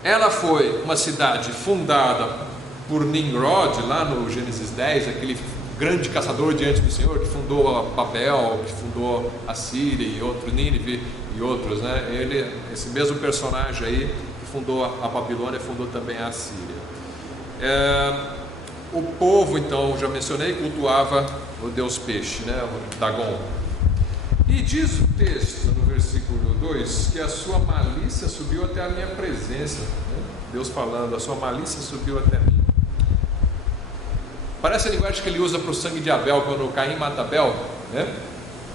Ela foi uma cidade fundada por Nimrod, lá no Gênesis 10, aquele grande caçador diante do Senhor, que fundou a Babel, que fundou a Síria e outros, Nínive e outros, né? Esse mesmo personagem aí, que fundou a Babilônia, fundou também a Síria. O povo, então, já mencionei, cultuava o deus peixe, né? O Dagon. E diz o texto, no versículo 2, que a sua malícia subiu até a minha presença, né? Deus falando, a sua malícia subiu até mim. Parece a linguagem que ele usa para o sangue de Abel, quando Caim mata Abel, né?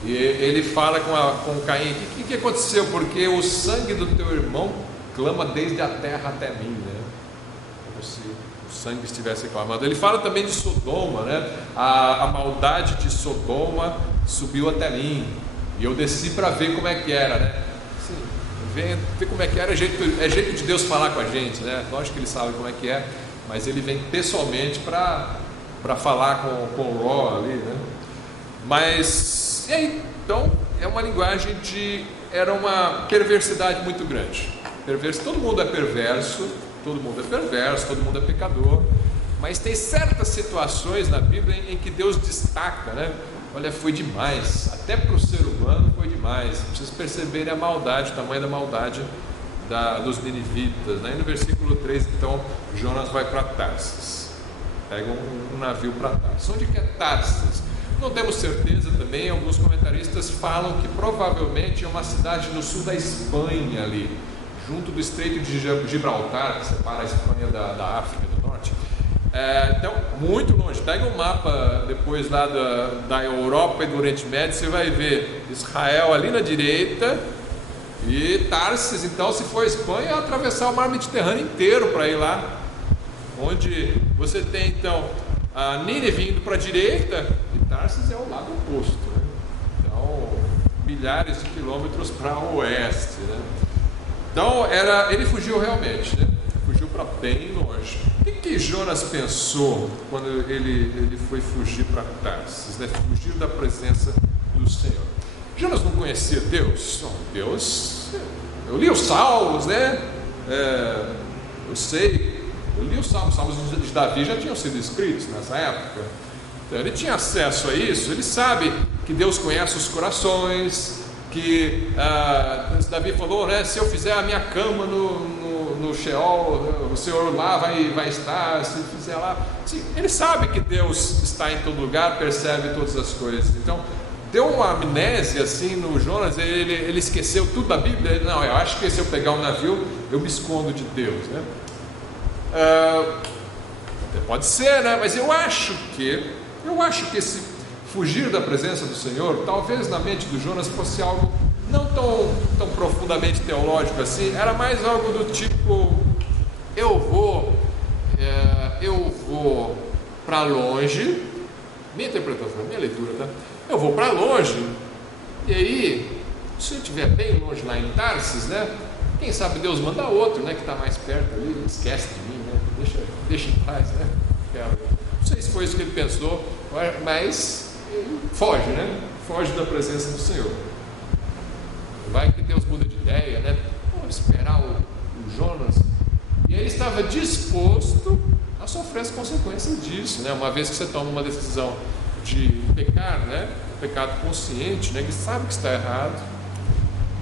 E ele fala com Caim: o que aconteceu? Porque o sangue do teu irmão clama desde a terra até mim, né? Como se o sangue estivesse clamando. Ele fala também de Sodoma, né? A maldade de Sodoma subiu até mim, e eu desci para ver como é que era, né? Sim, ver como é que era, é jeito de Deus falar com a gente, né? Lógico que ele sabe como é que é, mas ele vem pessoalmente para falar com o Ró ali, né? Mas, e aí? Então, é uma linguagem era uma perversidade muito grande. Todo mundo é perverso, todo mundo é pecador, mas tem certas situações na Bíblia em que Deus destaca, né? Olha, foi demais, até para o ser humano foi demais. Vocês perceberem a maldade, o tamanho da maldade dos ninivitas, né? E no versículo 3, então, Jonas vai para Tarsis. Pega um navio para Tarsis. Onde que é Tarsis? Não temos certeza também. Alguns comentaristas falam que provavelmente é uma cidade no sul da Espanha ali, junto do Estreito de Gibraltar, que separa a Espanha da África do Norte. Então, muito longe. Pega um mapa depois lá da Europa e do Oriente Médio, você vai ver Israel ali na direita e Tarsis. Então, se for a Espanha, é atravessar o mar Mediterrâneo inteiro para ir lá, onde você tem então a Nínive indo para a direita e Tarsis é o lado oposto, né? Então, milhares de quilômetros para o oeste, né? Então, ele fugiu realmente, né? Fugiu para bem longe. O que Jonas pensou quando ele foi fugir para Tarsis, né? Fugir da presença do Senhor? Jonas não conhecia Deus? Deus, eu li os Salmos, né? Eu li os Salmos de Davi já tinham sido escritos nessa época. Então ele tinha acesso a isso, ele sabe que Deus conhece os corações, que Davi falou, né? Se eu fizer a minha cama no Sheol, o Senhor lá vai estar, se fizer lá. Sim, ele sabe que Deus está em todo lugar, percebe todas as coisas. Então, deu uma amnésia assim no Jonas, ele esqueceu tudo da Bíblia. Não, eu acho que se eu pegar um navio, eu me escondo de Deus, né? Pode ser, né? Mas eu acho que esse fugir da presença do Senhor, talvez na mente do Jonas fosse algo não tão profundamente teológico assim, era mais algo do tipo: eu vou para longe, minha interpretação, minha leitura, tá? Eu vou para longe, e aí, se eu estiver bem longe lá em Tarsis, né? Quem sabe Deus manda outro, né? Que está mais perto ali, esquece de mim, né? Deixa em paz, né? Não sei se foi isso que ele pensou, mas ele foge, né? Foge da presença do Senhor. Vai que Deus muda de ideia, né? Vamos esperar o Jonas. E ele estava disposto a sofrer as consequências disso, né? Uma vez que você toma uma decisão de pecar, né? Pecado consciente, né? Que sabe que está errado.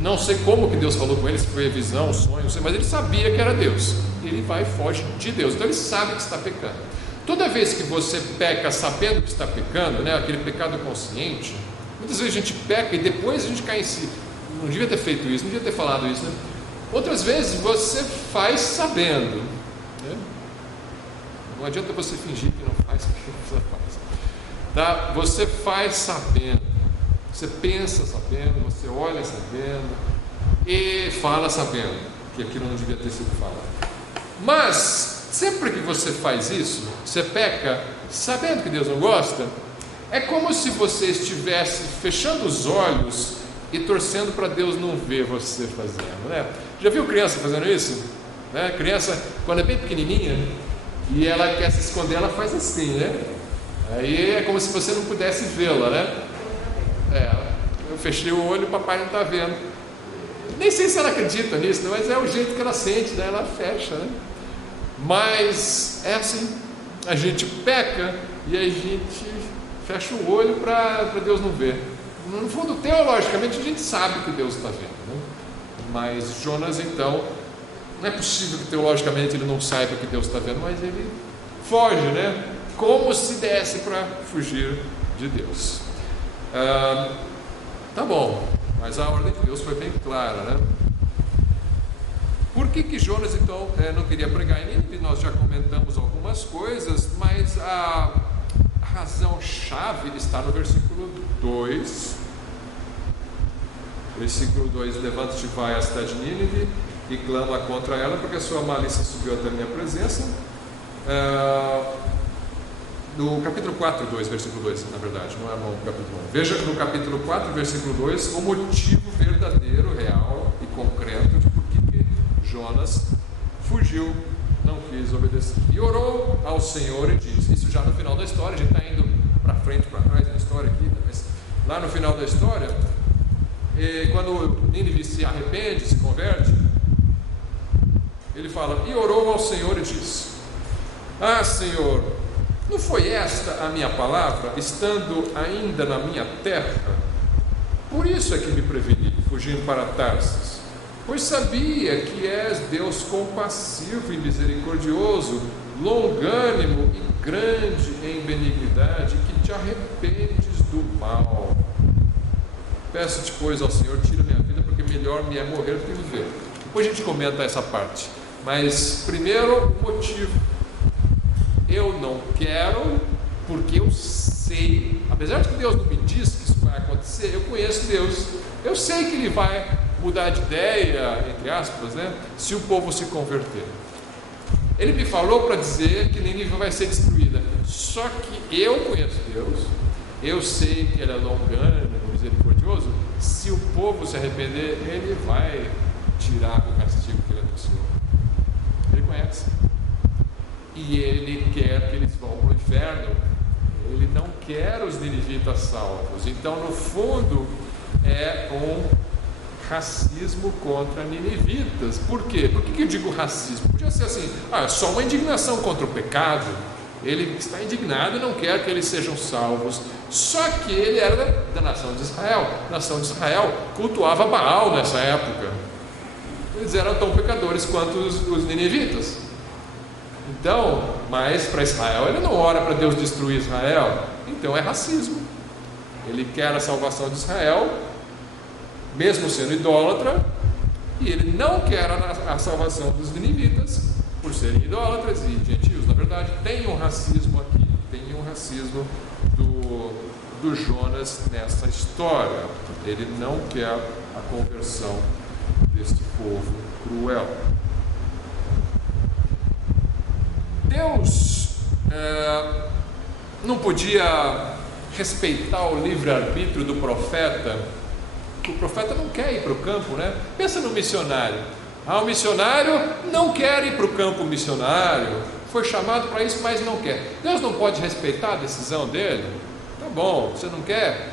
Não sei como que Deus falou com ele, se foi a visão, o sonho, não sei, mas ele sabia que era Deus. Ele vai e foge de Deus. Então ele sabe que está pecando. Toda vez que você peca sabendo que está pecando, né? Aquele pecado consciente, muitas vezes a gente peca e depois a gente cai em si. Não devia ter feito isso, não devia ter falado isso, né? Outras vezes você faz sabendo, né? Não adianta você fingir que não faz, porque você faz, tá? Você faz sabendo, você pensa sabendo, você olha sabendo e fala sabendo que aquilo não devia ter sido falado. Mas sempre que você faz isso, você peca sabendo que Deus não gosta, é como se você estivesse fechando os olhos e torcendo para Deus não ver você fazendo, né? Já viu criança fazendo isso? Né? Criança, quando é bem pequenininha e ela quer se esconder, ela faz assim, né? Aí é como se você não pudesse vê-la, né? Eu fechei o olho e o papai não está vendo. Nem sei se ela acredita nisso, né? Mas é o jeito que ela sente, né? Ela fecha, né? Mas é assim, a gente peca e a gente fecha o olho para Deus não ver. No fundo, teologicamente, a gente sabe que Deus está vendo, né? Mas Jonas, então, não é possível que teologicamente ele não saiba que Deus está vendo, mas ele foge, né? Como se desse para fugir de Deus. Tá bom, mas a ordem de Deus foi bem clara, né? Por que Jonas, então, não queria pregar em Nínive? Nós já comentamos algumas coisas, mas a razão-chave está no versículo 2. Versículo 2: levanta-te e vai à cidade de Nínive e clama contra ela, porque a sua malícia subiu até a minha presença. No capítulo 4, 2, versículo 2, na verdade, não é no capítulo 1. Veja no capítulo 4, versículo 2, o motivo verdadeiro, real e concreto de por que Jonas fugiu, não quis obedecer. E orou ao Senhor e disse, isso já no final da história, a gente está indo para frente, para trás na história aqui, mas lá no final da história, quando Nínive se arrepende, se converte, ele fala, e orou ao Senhor e disse, ah, Senhor, não foi esta a minha palavra, estando ainda na minha terra? Por isso é que me preveni, fugindo para Tarsis, pois sabia que és Deus compassivo e misericordioso, longânimo e grande em benignidade, que te arrependes do mal. Peço-te, pois, ao Senhor, tira minha vida, porque melhor me é morrer do que viver. Depois a gente comenta essa parte, mas primeiro o motivo. Eu não quero, porque eu sei, apesar de que Deus não me diz que isso vai acontecer, eu conheço Deus, eu sei que Ele vai mudar de ideia, entre aspas, né, se o povo se converter. Ele me falou para dizer que Nínive vai ser destruída, só que eu conheço Deus, eu sei que Ele é longânimo, misericordioso. Se o povo se arrepender, Ele vai tirar o castigo que Ele anunciou. Ele conhece. E Ele quer que eles vão para o inferno. Ele não quer os ninivitas salvos. Então, no fundo, é um racismo contra ninivitas. Por quê? Por que eu digo racismo? Podia ser assim, só uma indignação contra o pecado. Ele está indignado e não quer que eles sejam salvos. Só que ele era da nação de Israel. A nação de Israel cultuava Baal nessa época. Eles eram tão pecadores quanto os ninivitas. Então, mas para Israel, ele não ora para Deus destruir Israel. Então é racismo. Ele quer a salvação de Israel, mesmo sendo idólatra, e ele não quer a salvação dos ninivitas, por serem idólatras e gentios. Na verdade, tem um racismo aqui, tem um racismo do Jonas nessa história. Ele não quer a conversão deste povo cruel. Deus não podia respeitar o livre-arbítrio do profeta. O profeta não quer ir para o campo, né? Pensa no missionário. O missionário não quer ir para o campo missionário, foi chamado para isso, mas não quer. Deus não pode respeitar a decisão dele? Tá bom, você não quer?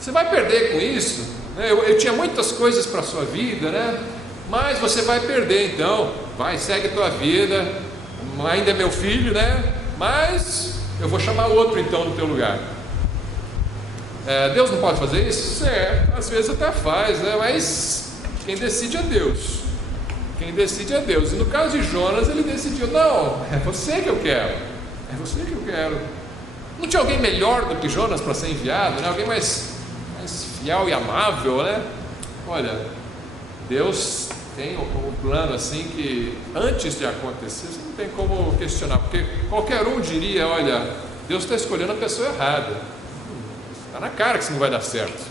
Você vai perder com isso, né? Eu tinha muitas coisas para a sua vida, né? Mas você vai perder, então vai, segue a tua vida, ainda é meu filho, né? Mas eu vou chamar outro então no teu lugar. Deus não pode fazer isso? Às vezes até faz, né? Mas quem decide é Deus. Quem decide é Deus. E no caso de Jonas, ele decidiu: não, é você que eu quero. É você que eu quero. Não tinha alguém melhor do que Jonas para ser enviado, né? Alguém mais fiel e amável, né? Olha, Deus tem um plano assim que antes de acontecer, você não tem como questionar, porque qualquer um diria: olha, Deus está escolhendo a pessoa errada. Está na cara que isso não vai dar certo.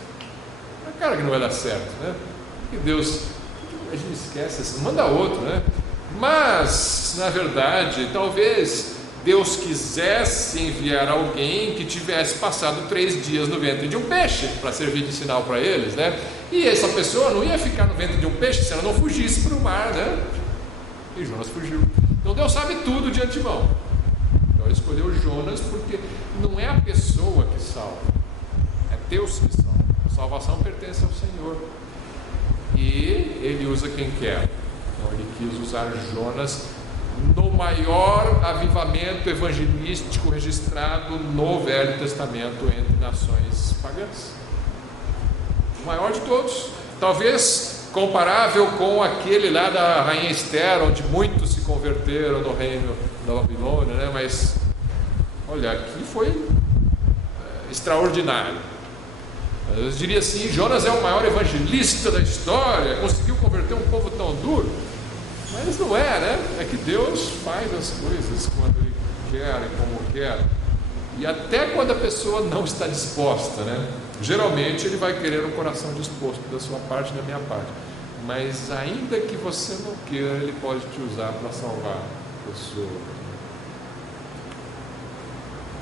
Na cara que não vai dar certo, né? Que Deus, a gente esquece assim, manda outro, né? Mas, na verdade, talvez Deus quisesse enviar alguém que tivesse passado 3 dias no ventre de um peixe para servir de sinal para eles, né? E essa pessoa não ia ficar no ventre de um peixe se ela não fugisse para o mar, né? E Jonas fugiu. Então Deus sabe tudo de antemão. Então Ele escolheu Jonas porque não é a pessoa que salva, é Deus que salva. A salvação pertence ao Senhor. E Ele usa quem quer. Então Ele quis usar Jonas no maior avivamento evangelístico registrado no Velho Testamento entre nações pagãs. O maior de todos, talvez comparável com aquele lá da rainha Esther, onde muitos se converteram no reino da Babilônia, né? Mas olha, aqui foi extraordinário. Eu diria assim: Jonas é o maior evangelista da história, conseguiu converter um povo tão duro. Mas não é, né? É que Deus faz as coisas quando Ele quer e como quer. E até quando a pessoa não está disposta, né? Geralmente Ele vai querer um coração disposto da sua parte e da minha parte. Mas ainda que você não queira, Ele pode te usar para salvar a pessoa.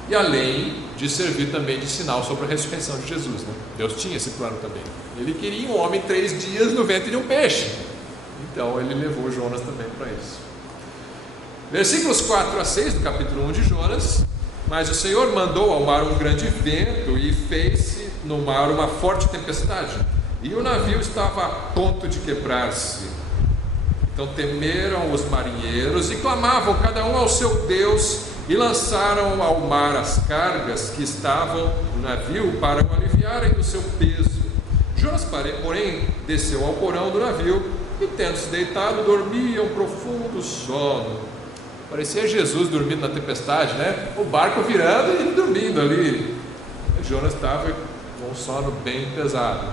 E além de servir também de sinal sobre a ressurreição de Jesus, né? Deus tinha esse plano também. Ele queria um homem 3 dias no ventre de um peixe. Então Ele levou Jonas também para isso. Versículos 4 a 6 do capítulo 1 de Jonas. Mas o Senhor mandou ao mar um grande vento e fez-se no mar uma forte tempestade, e o navio estava a ponto de quebrar-se. Então temeram os marinheiros e clamavam cada um ao seu Deus, e lançaram ao mar as cargas que estavam no navio para o aliviarem do seu peso. Jonas, porém, desceu ao porão do navio e, tendo-se deitado, dormia um profundo sono. Parecia Jesus dormindo na tempestade, né? O barco virando e ele dormindo ali. E Jonas estava com um sono bem pesado.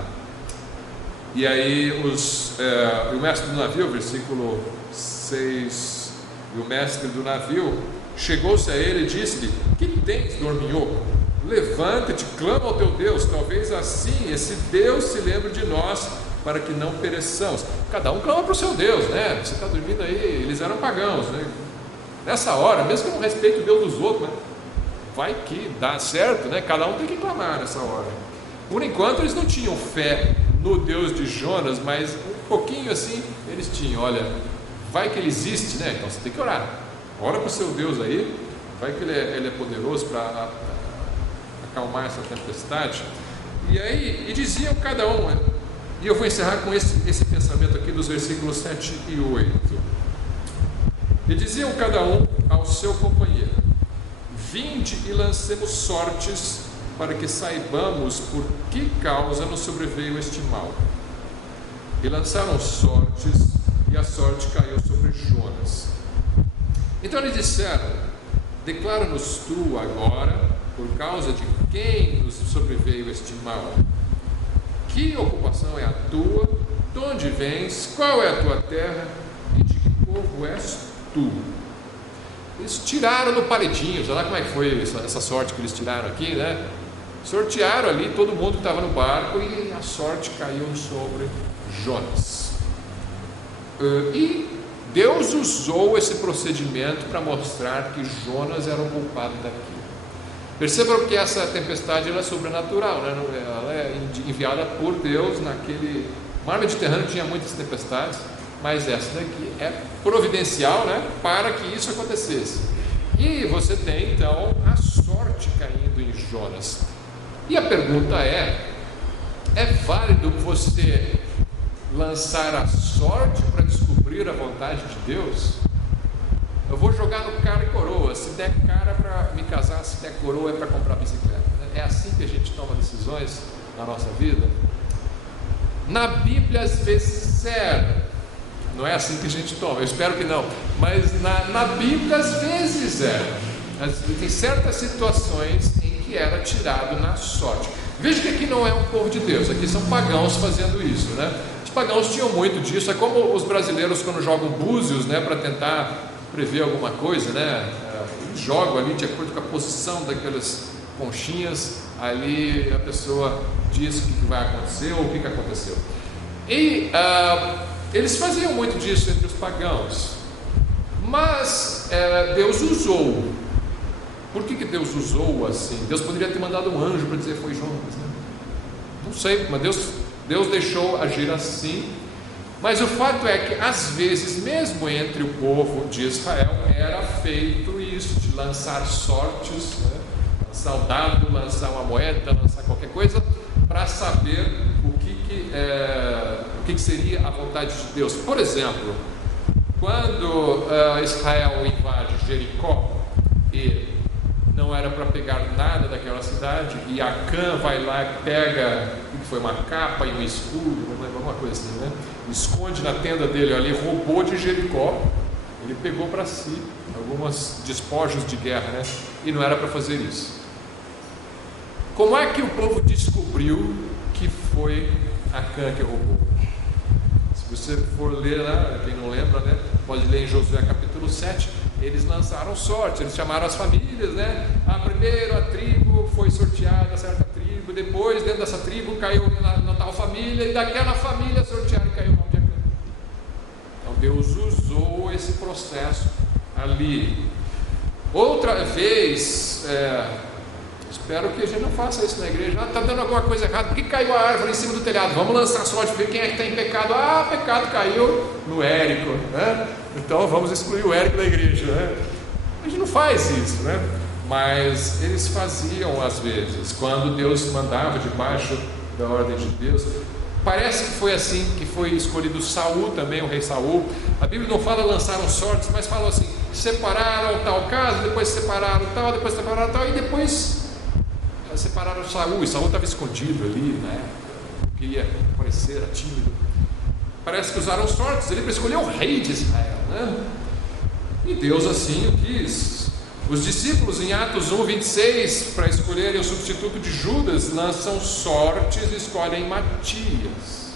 E aí o mestre do navio, versículo 6, e o mestre do navio chegou-se a ele e disse-lhe: que tens, dorminhoco? Levanta-te, clama ao teu Deus, talvez assim esse Deus se lembre de nós, para que não pereçamos. Cada um clama para o seu Deus, né? Você está dormindo aí, eles eram pagãos, né? Nessa hora, mesmo que eu não respeite o Deus dos outros, né? Vai que dá certo, né? Cada um tem que clamar nessa hora. Por enquanto eles não tinham fé no Deus de Jonas, mas um pouquinho assim eles tinham. Olha, vai que ele existe, né? Então você tem que orar. Ora para o seu Deus aí, vai que ele é poderoso para acalmar essa tempestade. E diziam cada um, e eu vou encerrar com esse pensamento aqui dos versículos 7 e 8. E diziam cada um ao seu companheiro: vinde e lancemos sortes, para que saibamos por que causa nos sobreveio este mal. E lançaram sortes, e a sorte caiu sobre Jonas. Então eles disseram: declara-nos tu agora, por causa de quem nos sobreveio este mal. Que ocupação é a tua? De onde vens? Qual é a tua terra? E de que povo és tu? Eles tiraram no palitinho. Sei lá como é que foi essa sorte que eles tiraram aqui, né? Sortearam ali todo mundo que estava no barco, e a sorte caiu sobre Jonas. E Deus usou esse procedimento para mostrar que Jonas era o culpado daquilo. Percebam que essa tempestade ela é sobrenatural, né? Ela é enviada por Deus naquele... O mar Mediterrâneo tinha muitas tempestades, mas essa daqui é providencial, né? Para que isso acontecesse. E você tem então a sorte caindo em Jonas. E a pergunta é válido você lançar a sorte para descobrir a vontade de Deus? Eu vou jogar no cara e coroa. Se der cara para me casar, se der coroa é para comprar bicicleta. É assim que a gente toma decisões na nossa vida? Na Bíblia às vezes não é assim que a gente toma, eu espero que não, mas na Bíblia às vezes tem certas situações em que era tirado na sorte. Veja que aqui não é um povo de Deus, aqui são pagãos fazendo isso, né? Os pagãos tinham muito disso. É como os brasileiros quando jogam búzios, né, para tentar prever alguma coisa, né? Eles jogam ali de acordo com a posição daquelas conchinhas, ali a pessoa diz o que vai acontecer ou o que aconteceu. E eles faziam muito disso entre os pagãos, mas Deus usou. Por que Deus usou assim? Deus poderia ter mandado um anjo para dizer foi Jonas, né? Não sei, mas Deus deixou agir assim. Mas o fato é que às vezes, mesmo entre o povo de Israel, era feito isso, de lançar sortes, né? Lançar um dado, lançar uma moeda, lançar qualquer coisa, para saber o que seria a vontade de Deus. Por exemplo, quando Israel invade Jericó, e não era para pegar nada daquela cidade, e Acã vai lá e pega, o que foi, uma capa e um escudo, alguma coisa assim, né? Esconde na tenda dele ali, roubou de Jericó, ele pegou para si alguns despojos de guerra, né? E não era para fazer isso. Como é que o povo descobriu que foi Acã que roubou? Se você for ler lá, quem não lembra, né? Pode ler em Josué capítulo 7. Eles lançaram sorte, eles chamaram as famílias, né? Primeiro a tribo foi sorteada, certa tribo, depois dentro dessa tribo caiu na tal família, e daquela família sortearam e caiu o nome de Acã. Então Deus usou esse processo ali. Outra vez, espero que a gente não faça isso na igreja. Está dando alguma coisa errada, por que caiu a árvore em cima do telhado? Vamos lançar sorte, ver quem é que está em pecado. Pecado caiu no Érico, né? Então vamos excluir o Érico da igreja, né? A gente não faz isso, né? Mas eles faziam às vezes, quando Deus mandava debaixo da ordem de Deus. Parece que foi assim que foi escolhido Saul também, o rei Saul. A Bíblia não fala lançaram sortes, mas fala assim: separaram tal casa, depois separaram tal, depois separaram tal, e depois separaram Saul. E Saul estava escondido ali, né? Queria aparecer, era tímido. Parece que usaram sortes ali para escolher o rei de Israel, né? E Deus assim o quis. Os discípulos em Atos 1:26, para escolherem o substituto de Judas, lançam sortes e escolhem Matias.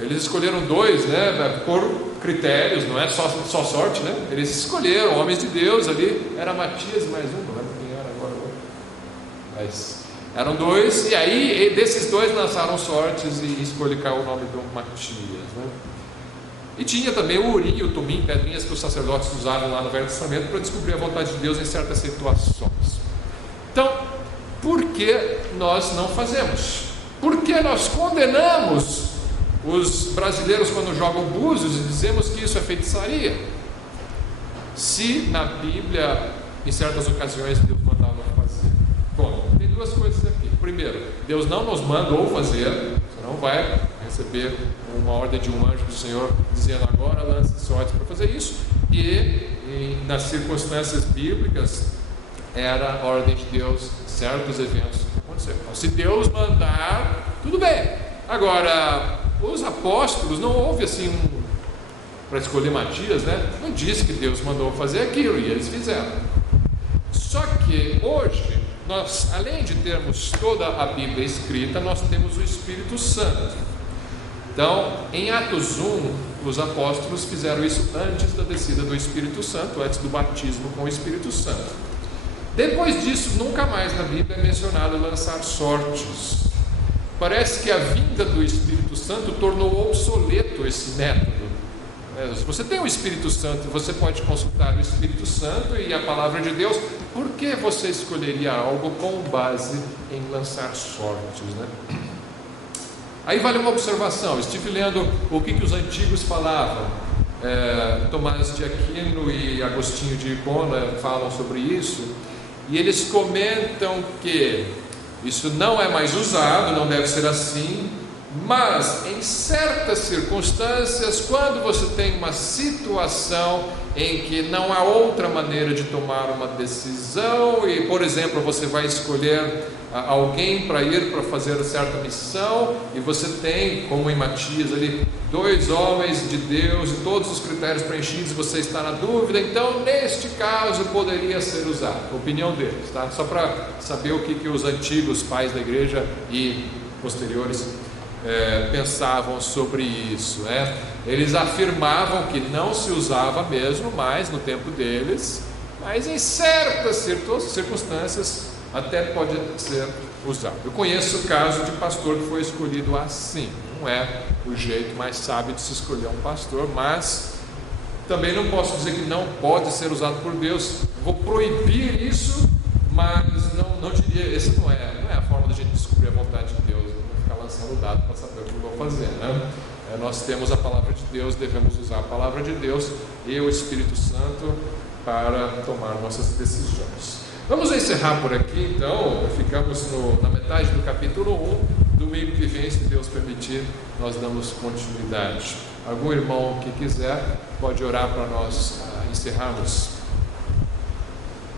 Eles escolheram 2, né, por critérios, não é só sorte, né? Eles escolheram homens de Deus ali. Era Matias e mais um, não lembro quem era agora, mas eram 2, e aí desses 2 lançaram sortes e escolheram o nome do Matias, né? E tinha também o Urim e o Tumim, pedrinhas que os sacerdotes usavam lá no Velho Testamento para descobrir a vontade de Deus em certas situações. Então, por que nós não fazemos? Por que nós condenamos os brasileiros quando jogam búzios e dizemos que isso é feitiçaria? Se na Bíblia, em certas ocasiões, Deus mandava fazer. Bom, tem 2 coisas aqui. Primeiro, Deus não nos mandou fazer, você não vai receber uma ordem de um anjo do Senhor dizendo agora lance sorte para fazer isso. E nas circunstâncias bíblicas era a ordem de Deus certos eventos aconteceram. Então, se Deus mandar, tudo bem. Agora, os apóstolos, não houve assim para escolher Matias, né? Não disse que Deus mandou fazer aquilo e eles fizeram. Só que hoje nós, além de termos toda a Bíblia escrita, nós temos o Espírito Santo. Então, em Atos 1, os apóstolos fizeram isso antes da descida do Espírito Santo, antes do batismo com o Espírito Santo. Depois disso, nunca mais na Bíblia é mencionado lançar sortes. Parece que a vinda do Espírito Santo tornou obsoleto esse método. Se você tem o Espírito Santo, você pode consultar o Espírito Santo e a palavra de Deus. Por que você escolheria algo com base em lançar sortes, né? Aí vale uma observação. Estive lendo o que os antigos falavam. Tomás de Aquino e Agostinho de Hipona falam sobre isso, e eles comentam que isso não é mais usado, não deve ser assim, mas em certas circunstâncias, quando você tem uma situação em que não há outra maneira de tomar uma decisão, e por exemplo você vai escolher alguém para ir para fazer certa missão, e você tem, como em Matias ali, 2 homens de Deus e todos os critérios preenchidos, você está na dúvida, então neste caso poderia ser usado. Opinião deles, tá? Só para saber o que os antigos pais da igreja e posteriores pensavam sobre isso, né? Eles afirmavam que não se usava mesmo mais no tempo deles, mas em certas circunstâncias até pode ser usado. Eu conheço o caso de pastor que foi escolhido assim. Não é o jeito mais sábio de se escolher um pastor, mas também não posso dizer que não pode ser usado por Deus. Vou proibir isso, mas não diria, essa não é a forma da gente descobrir a vontade de Deus. Não ficar lançando dado para saber o que vou fazer, né? Nós temos a palavra de Deus, devemos usar a palavra de Deus e o Espírito Santo para tomar nossas decisões. Vamos encerrar por aqui, então. Ficamos na metade do capítulo 1. Domingo que vem, se Deus permitir, nós damos continuidade. Algum irmão que quiser pode orar para nós encerrarmos.